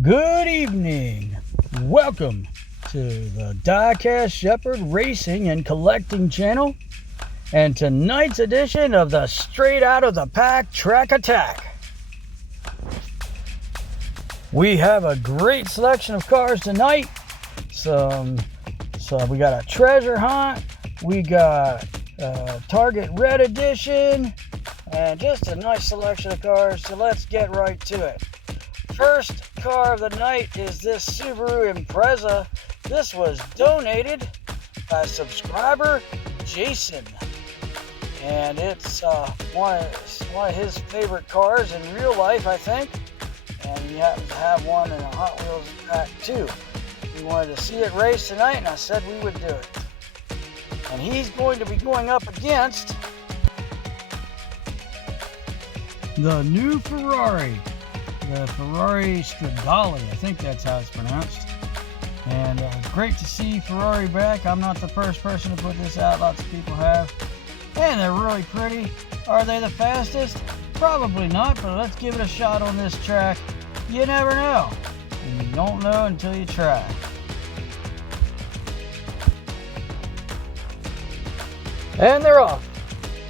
Good evening. Welcome to the Diecast Shepherd Racing and Collecting channel and tonight's edition of the Straight Out of the Pack Track Attack. We have a great selection of cars tonight. So we got a treasure hunt, we got Target Red Edition, and just a nice selection of cars. So let's get right to it. First car of the night is this Subaru Impreza. This was donated by subscriber Jason, and it's one of his favorite cars in real life, I think, and he happens to have one in a Hot Wheels pack too. He wanted to see it race tonight, and I said we would do it. And he's going to be going up against the new Ferrari. The Ferrari Stradale, I think that's how it's pronounced. And it's great to see Ferrari back. I'm not the first person to put this out, lots of people have. And they're really pretty. Are they the fastest? Probably not, but let's give it a shot on this track. You never know. And you don't know until you try. And they're off.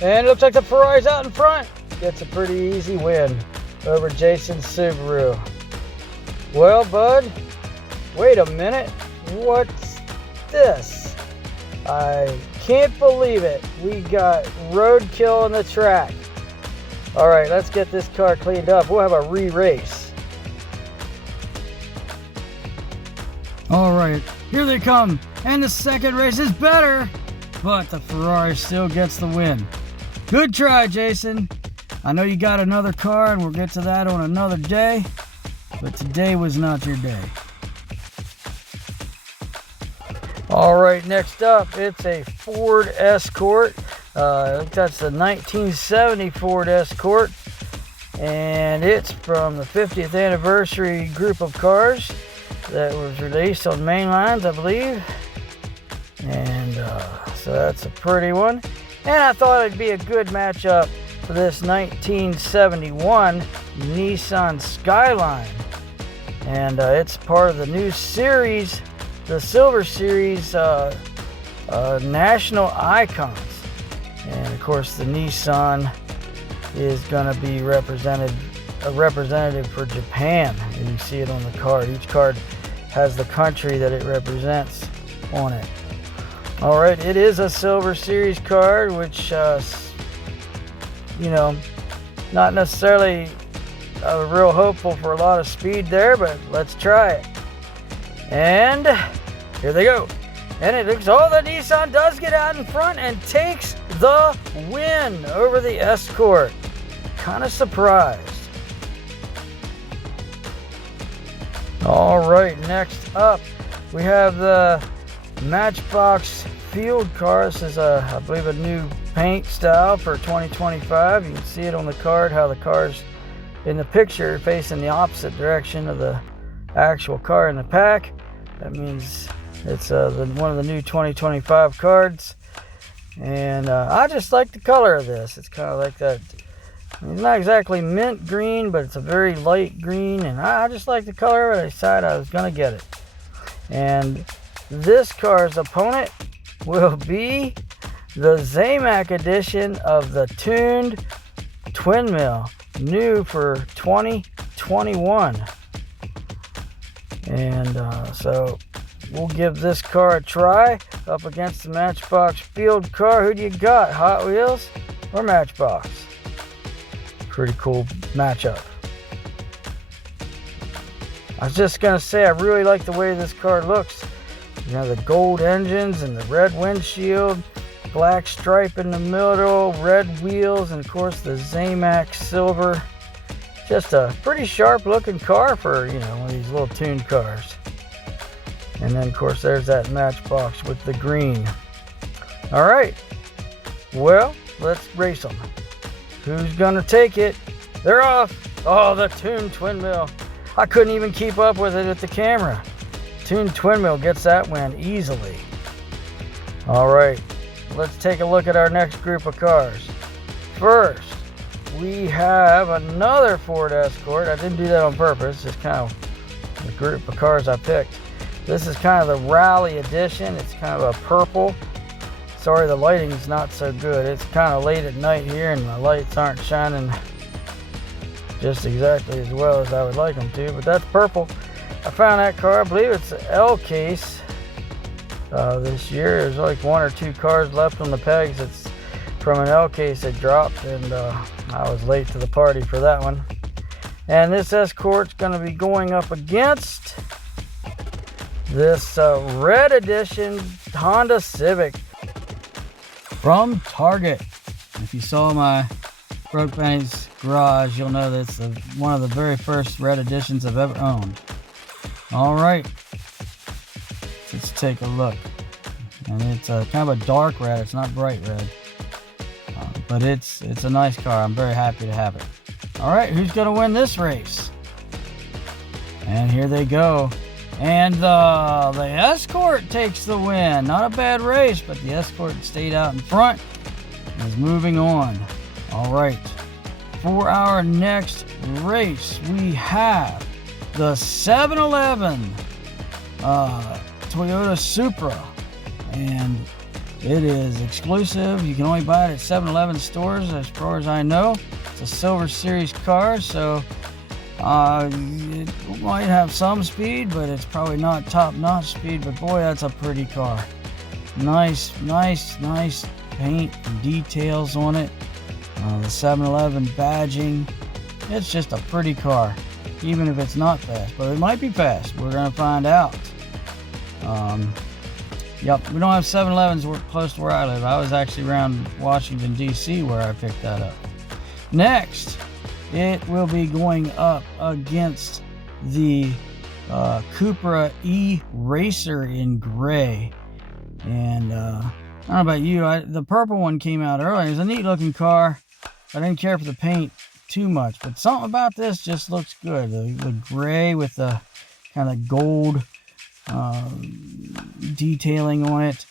And it looks like the Ferrari's out in front. Gets a pretty easy win over Jason's Subaru. Well, bud, wait a minute. What's this? I can't believe it. We got Roadkill on the track. All right, let's get this car cleaned up. We'll have a re-race. All right, here they come. And the second race is better, but the Ferrari still gets the win. Good try, Jason. I know you got another car, and we'll get to that on another day, but today was not your day. All right, next up, it's a Ford Escort. I think that's the 1970 Ford Escort, and it's from the 50th anniversary group of cars that was released on main lines, I believe. And so that's a pretty one. And I thought it'd be a good matchup for this 1971 Nissan Skyline, and it's part of the new series, the Silver Series National Icons. And of course, the Nissan is going to be a representative for Japan, and you see it on the card. Each card has the country that it represents on it. All right, it is a Silver Series card, which not necessarily real hopeful for a lot of speed there, but let's try it. And here they go. And it looks, oh, the Nissan does get out in front and takes the win over the Escort. Kind of surprised. All right, next up, we have the Matchbox field car. This is, I believe, a new paint style for 2025. You can see it on the card, how the car's in the picture facing the opposite direction of the actual car in the pack. That means it's one of the new 2025 cards. And I just like the color of this. It's kind of like that. It's not exactly mint green, but it's a very light green, and I just like the color of it. I decided I was going to get it. And this car's opponent will be the Zamac edition of the tuned twin mill, new for 2021. And so we'll give this car a try up against the Matchbox field car. Who do you got, Hot Wheels or Matchbox? Pretty cool matchup. I was just gonna say, I really like the way this car looks. You know, the gold engines and the red windshield, black stripe in the middle, red wheels, and of course the Zamac silver. Just a pretty sharp looking car for, one of these little tuned cars. And then of course there's that Matchbox with the green. All right, well, let's race them. Who's gonna take it? They're off. Oh, the tuned twin mill. I couldn't even keep up with it at the camera. Tuned twin mill gets that win easily. All right, let's take a look at our next group of cars. First, we have another Ford Escort. I didn't do that on purpose, just kind of the group of cars I picked. This is kind of the rally edition. It's kind of a purple. Sorry, the lighting's not so good. It's kind of late at night here and the lights aren't shining just exactly as well as I would like them to, but that's purple. I found that car. I believe it's an L case this year. There's like 1 or 2 cars left on the pegs. It's from an L case that dropped, and I was late to the party for that one. And this Escort's going to be going up against this red edition Honda Civic from Target. If you saw my Broke Benny's garage, you'll know that's one of the very first red editions I've ever owned. All right, let's take a look. And it's kind of a dark red. It's not bright red, but it's a nice car. I'm very happy to have it. All right, who's going to win this race? And here they go. And the Escort takes the win. Not a bad race, but the Escort stayed out in front and is moving on. All right, for our next race, we have the 7-Eleven Toyota Supra. And it is exclusive. You can only buy it at 7-Eleven stores as far as I know. It's a Silver Series car, so it might have some speed, but it's probably not top-notch speed. But boy, that's a pretty car. Nice paint and details on it. The 7-Eleven badging. It's just a pretty car, even if it's not fast. But it might be fast. We're going to find out. Yep, we don't have 7-Elevens close to where I live. I was actually around Washington, D.C. where I picked that up. Next, it will be going up against the Cupra E-Racer in gray. And I don't know about you, the purple one came out earlier. It's a neat looking car. I didn't care for the paint too much, but something about this just looks good. The gray with the kind of gold detailing on it.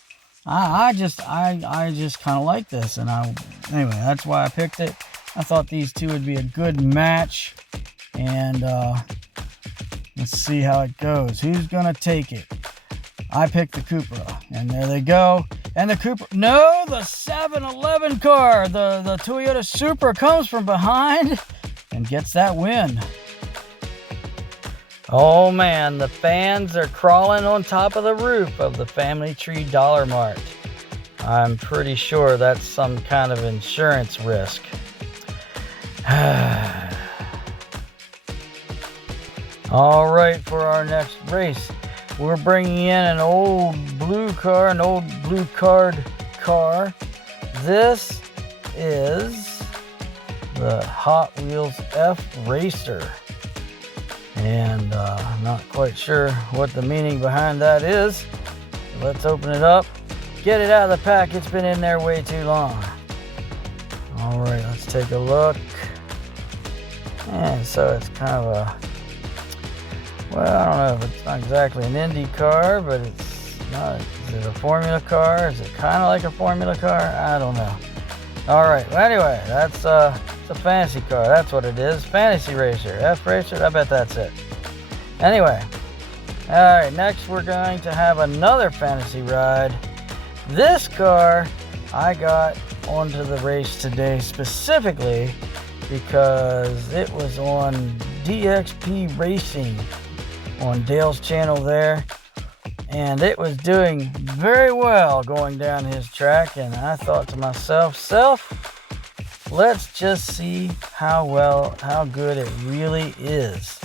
I just kind of like this, and anyway, that's why I picked it. I thought these two would be a good match, and let's see how it goes. Who's gonna take it? I picked the Cupra, and there they go. And the Cupra, no, the 7-Eleven car, the Toyota Supra comes from behind and gets that win. Oh man, the fans are crawling on top of the roof of the Family Tree Dollar Mart. I'm pretty sure that's some kind of insurance risk. All right, for our next race, we're bringing in an old blue car, an old blue card car. This is the Hot Wheels F Racer. And I'm not quite sure what the meaning behind that is. Let's open it up. Get it out of the pack. It's been in there way too long. All right, let's take a look. And so it's kind of a, well, I don't know if it's not exactly an Indy car, but it's not. Is it a Formula car? Is it kind of like a Formula car? I don't know. All right, well, anyway, that's it's a fantasy car. That's what it is. Fantasy Racer, F Racer. I bet that's it. Anyway, all right, next we're going to have another fantasy ride. This car I got onto the race today specifically because it was on DXP Racing on Dale's channel there, and it was doing very well going down his track, and I thought to myself, let's just see how good it really is.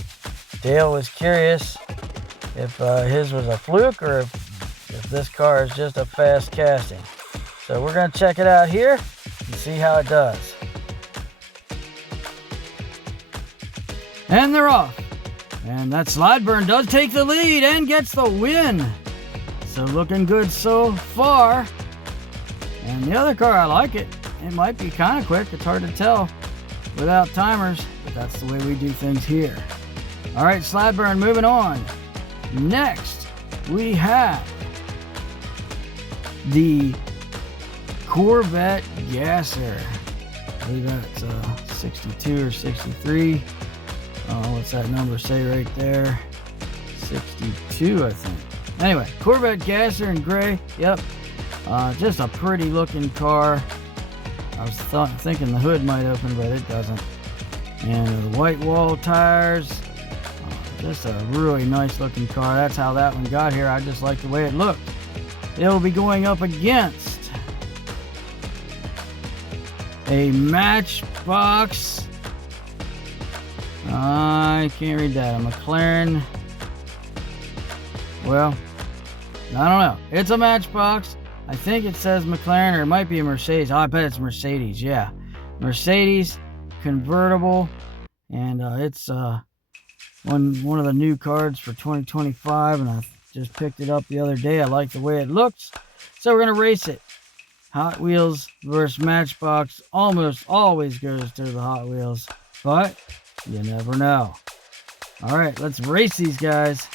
Dale was curious if his was a fluke or if this car is just a fast casting. So we're going to check it out here and see how it does. And they're off. And that Slideburn does take the lead and gets the win. So looking good so far. And the other car, I like it. It might be kind of quick. It's hard to tell without timers, but that's the way we do things here. All right, Slideburn, moving on. Next, we have the Corvette Gasser. I believe that's 62 or 63. What's that number say right there? 62, I think. Anyway, Corvette gasser in gray. Yep. Just a pretty looking car. I was thinking the hood might open, but it doesn't. And the white wall tires. Just a really nice looking car. That's how that one got here. I just like the way it looked. It'll be going up against a Matchbox. I can't read that. A McLaren. Well, I don't know. It's a Matchbox. I think it says McLaren, or it might be a Mercedes. Oh, I bet it's Mercedes. Yeah, Mercedes convertible, and it's one of the new cards for 2025, and I just picked it up the other day. I like the way it looks, so we're gonna race it. Hot Wheels versus Matchbox almost always goes to the Hot Wheels, but you never know. All right, let's race these guys.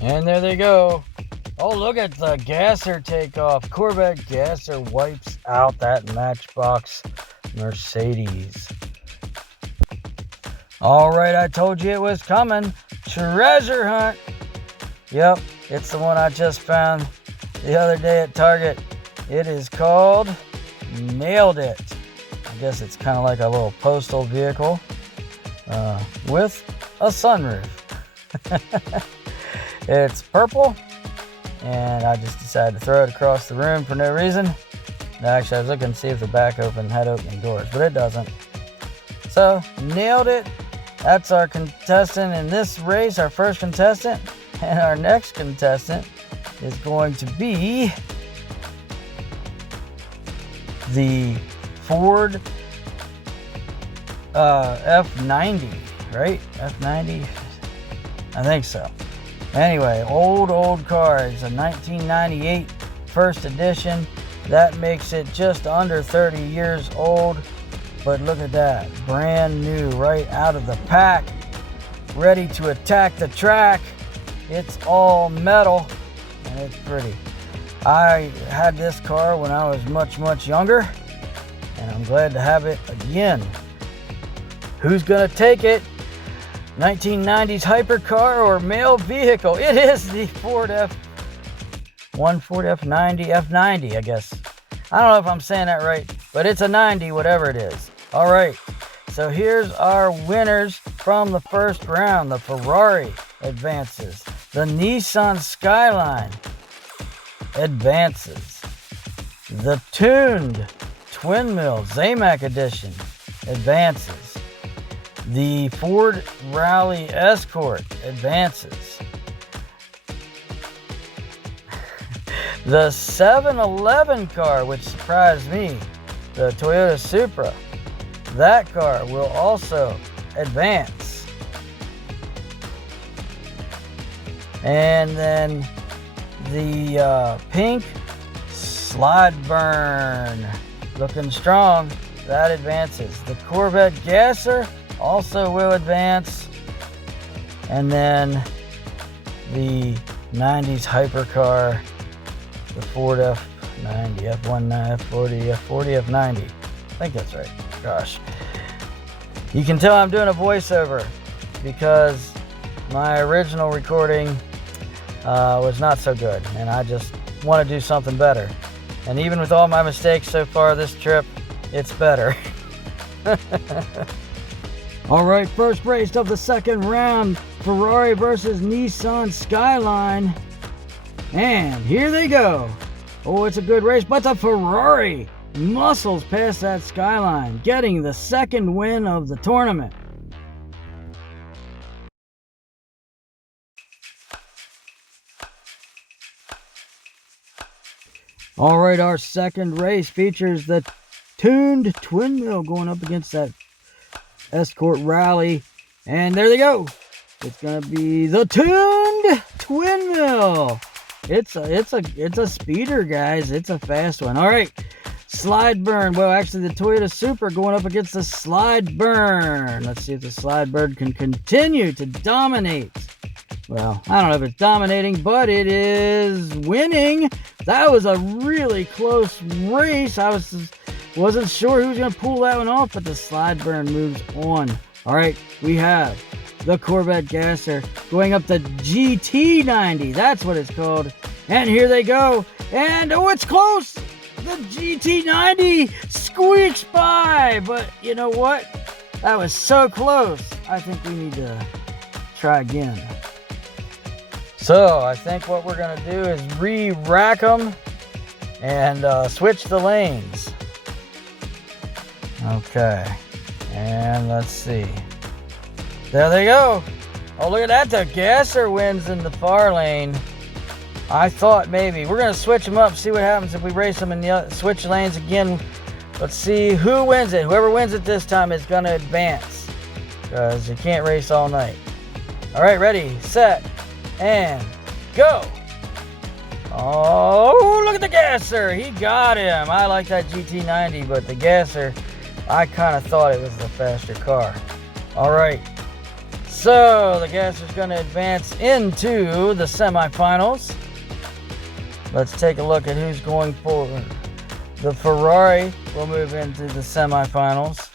And there they go. Oh, look at the gasser takeoff. Corvette gasser wipes out that Matchbox Mercedes. All right, I told you it was coming. Treasure hunt. Yep, it's the one I just found the other day at Target. It is called Nailed It. I guess it's kind of like a little postal vehicle with a sunroof. It's purple, and I just decided to throw it across the room for no reason. Actually, I was looking to see if the back had opening doors, but it doesn't. So, nailed it. That's our contestant in this race, our first contestant. And our next contestant is going to be the Ford F90, right? F90? I think so. Anyway, old car. It's a 1998 first edition. That makes it just under 30 years old. But look at that. Brand new, right out of the pack. Ready to attack the track. It's all metal, and it's pretty. I had this car when I was much younger, and I'm glad to have it again. Who's gonna take it? 1990s hypercar or male vehicle? It is the Ford F90, I guess. I don't know if I'm saying that right, but it's a 90, whatever it is. All right, so here's our winners from the first round. The Ferrari advances. The Nissan Skyline advances. The tuned twin mill Zamac edition advances. The Ford Rally Escort advances. The 7-Eleven car, which surprised me, the Toyota Supra, that car will also advance. And then the pink Slide Burn, looking strong, that advances. The Corvette gasser also will advance. And then the 90s hypercar, the Ford F90, F19, F40, F90. I think that's right. Gosh. You can tell I'm doing a voiceover because my original recording was not so good, and I just want to do something better. And even with all my mistakes so far this trip, it's better. All right, first race of the second round, Ferrari versus Nissan Skyline. And here they go. Oh, it's a good race, but the Ferrari muscles past that Skyline, getting the second win of the tournament. All right, our second race features the tuned twin mill going up against that Escort Rally, and there they go. It's gonna be the tuned twin mill. It's a speeder, guys. It's a fast one. All right, Slide Burn. Well, actually, the Toyota Supra going up against the Slide Burn. Let's see if the Slide Burn can continue to dominate. Well, I don't know if it's dominating, but it is winning. That was a really close race. I wasn't sure who was going to pull that one off, but the Slide Burn moves on All right, we have the Corvette gasser going up the GT90. That's what it's called. And here they go. And, oh, it's close. The GT90 squeaks by. But you know what? That was so close. I think we need to try again. So I think what we're going to do is re-rack them and switch the lanes. Okay. And let's see. There they go. Oh, look at that. The gasser wins in the far lane. I thought maybe. We're going to switch them up, see what happens if we race them in the switch lanes again. Let's see who wins it. Whoever wins it this time is going to advance, because you can't race all night. All right, ready, set, and go. Oh, look at the gasser. He got him. I like that GT90, but the gasser, I kind of thought it was the faster car. All right. So the gasser's going to advance into the semifinals. Let's take a look at who's going forward. The Ferrari will move into the semifinals.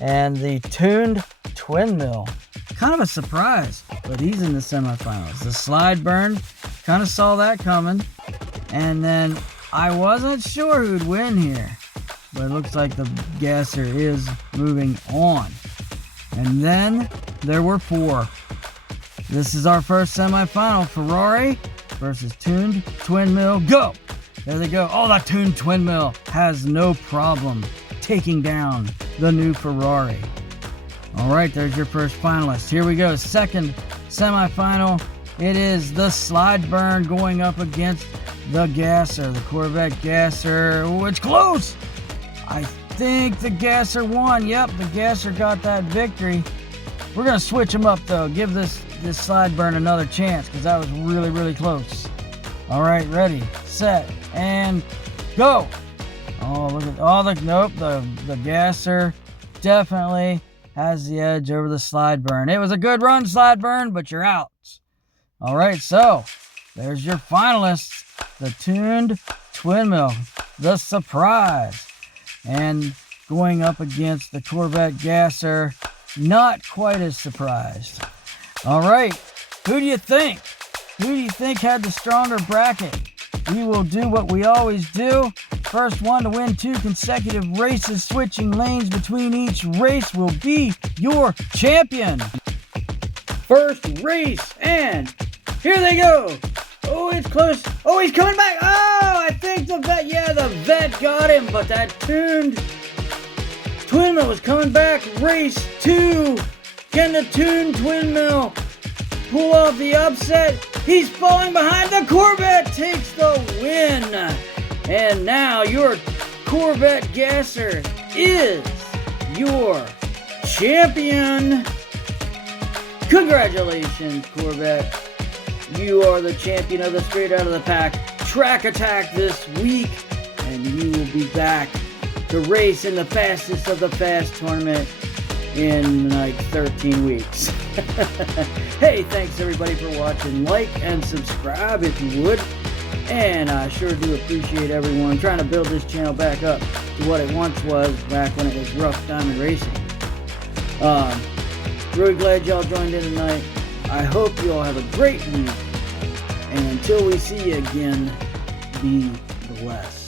And the tuned twin mill. Kind of a surprise, but he's in the semifinals. The slide burn, kind of saw that coming. And then I wasn't sure who'd win here, but it looks like the gasser is moving on. And then there were 4. This is our first semifinal. Ferrari versus tuned twin mill. Go! There they go. Oh, that tuned twin mill has no problem taking down the new Ferrari. All right, there's your first finalist. Here we go. Second semifinal. It is the slide burn going up against the gasser, the Corvette gasser. Oh, it's close. I think the gasser won. Yep, the gasser got that victory. We're going to switch them up, though. Give this slide burn another chance, because that was really, really close. All right, ready, set, and go. Oh, look at nope, the gasser definitely has the edge over the slide burn. It was a good run, slide burn, but you're out. All right, so there's your finalists. The tuned twin mill, the surprise. And going up against the Corvette gasser, not quite as surprised. All right, who do you think? Who do you think had the stronger bracket? We will do what we always do. First one to win 2 consecutive races, switching lanes between each race, will be your champion. First race, and here they go. Oh, it's close. Oh, he's coming back. Oh, I think the vet got him, but that tuned twin mill was coming back. Race 2. Can the tuned twin mill pull off the upset? He's falling behind. The Corvette takes the win. And now your Corvette gasser is your champion. Congratulations, Corvette. You are the champion of the Straight Out of the Pack Track Attack this week, and you will be back to race in the Fastest of the Fast tournament in like 13 weeks. Hey, thanks everybody for watching. Like and subscribe if you would. And I sure do appreciate everyone. I'm trying to build this channel back up to what it once was back when it was rough diamond racing. Really glad y'all joined in tonight. I hope you all have a great week. And until we see you again, be blessed.